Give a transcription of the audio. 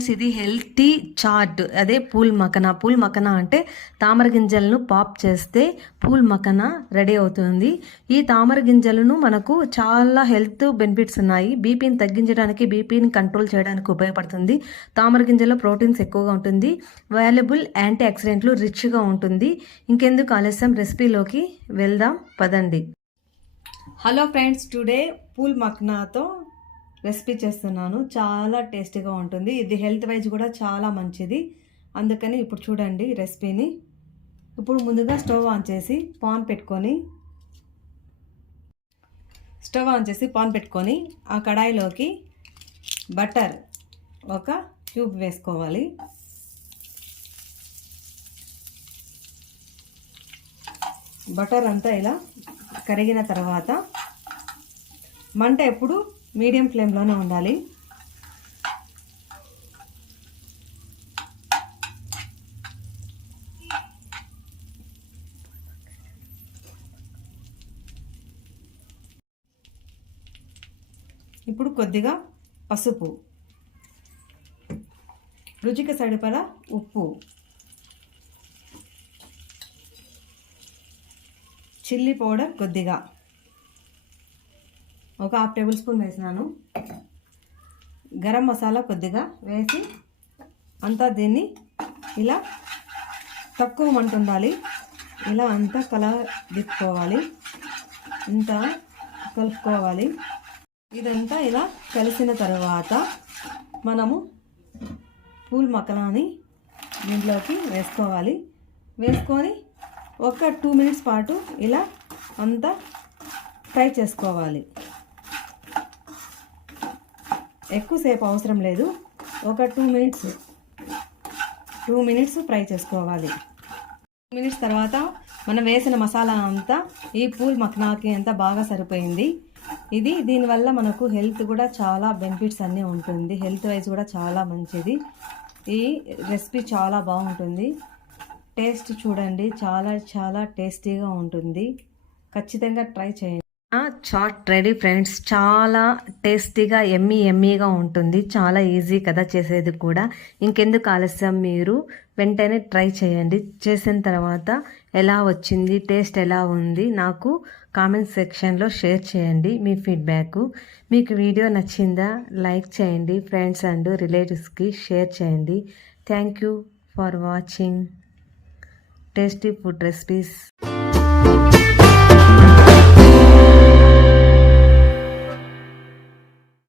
Friends ఇది healthy chat అదే పూల్ మకన. పూల్ మకన అంటే తామర గింజలను పాప్ చేస్తే పూల్ మకన రెడీ అవుతుంది. ఈ తామర గింజలను మనకు చాలా హెల్త్ బెనిఫిట్స్ ఉన్నాయి. బీపీని తగ్గించడానికి బీపీని కంట్రోల్ చేయడానికి ఉపయోగపడుతుంది. తామర గింజలో ప్రోటీన్స్ ఎక్కువగా ఉంటుంది. వాల్యుబుల్ యాంటీ ఆక్సిడెంట్లు రిచ్గా ఉంటుంది. ఇంకెందుకు ఆలస్యం? రెసిపీలోకి వెళ్దాం. పదండి. హలో ఫ్రెండ్స్ టుడే పూల్ మక్నాతో రెసిపీ చేస్తున్నాను. చాలా టేస్టీగా ఉంటుంది. ఇది హెల్త్ వైజ్ కూడా చాలా మంచిది. అందుకని ఇప్పుడు చూడండి రెసిపీని. ఇప్పుడు ముందుగా స్టవ్ ఆన్ చేసి పాన్ పెట్టుకొని స్టవ్ ఆన్ చేసి పాన్ పెట్టుకొని ఆ కడాయిలోకి బటర్ ఒక క్యూబ్ వేసుకోవాలి. బటర్ అంతా ఇలా కరిగిన తర్వాత మంట ఎప్పుడు మీడియం ఫ్లేమ్లోనే ఉండాలి. ఇప్పుడు కొద్దిగా పసుపు. రుచికి సరిపడా ఉప్పు. చిల్లీ పౌడర్ కొద్దిగా. ఒక హాఫ్ టేబుల్ స్పూన్ వేసినాను. గరం మసాలా కొద్దిగా వేసి అంతా దీన్ని ఇలా తక్కువ మంట ఉండాలి ఇలా అంతా కల దిప్పుకోవాలి ఇంత కలుపుకోవాలి. ఇదంతా ఇలా కలిసిన తర్వాత మనము పూల్ మక్కలాని దీంట్లోకి వేసుకోవాలి. వేసుకొని ఒక టూ మినిట్స్ పాటు ఇలా అంతా ఫ్రై చేసుకోవాలి. ఎక్కువసేపు అవసరం లేదు. ఒక two minutes two minutes fry చేసుకోవాలి. టూ మినిట్స్ తర్వాత మనం వేసిన మసాలా అంతా ఈ పూల్ మక్నాకి అంతా బాగా సరిపోయింది. ఇది దీనివల్ల మనకు హెల్త్ కూడా చాలా బెనిఫిట్స్ అన్నీ ఉంటుంది. హెల్త్ వైజ్ కూడా చాలా మంచిది. ఈ రెసిపీ చాలా బాగుంటుంది. టేస్ట్ చూడండి చాలా చాలా టేస్టీగా ఉంటుంది. ఖచ్చితంగా ట్రై చేయండి. Chaat ready friends. చాలా టేస్టీగా ఎమ్మీ ఎమ్మీగా ఉంటుంది. చాలా ఈజీ కదా చేసేది కూడా. ఇంకెందుకు ఆలస్యం మీరు? వెంటనే ట్రై చేయండి. చేసిన తర్వాత ఎలా వచ్చింది టేస్ట్ ఎలా ఉంది నాకు కామెంట్ సెక్షన్లో షేర్ చేయండి మీ ఫీడ్బ్యాక్. మీకు వీడియో నచ్చిందా లైక్ చేయండి. ఫ్రెండ్స్ అండ్ రిలేటివ్స్కి షేర్ చేయండి. Thank you for watching. Tasty food recipes.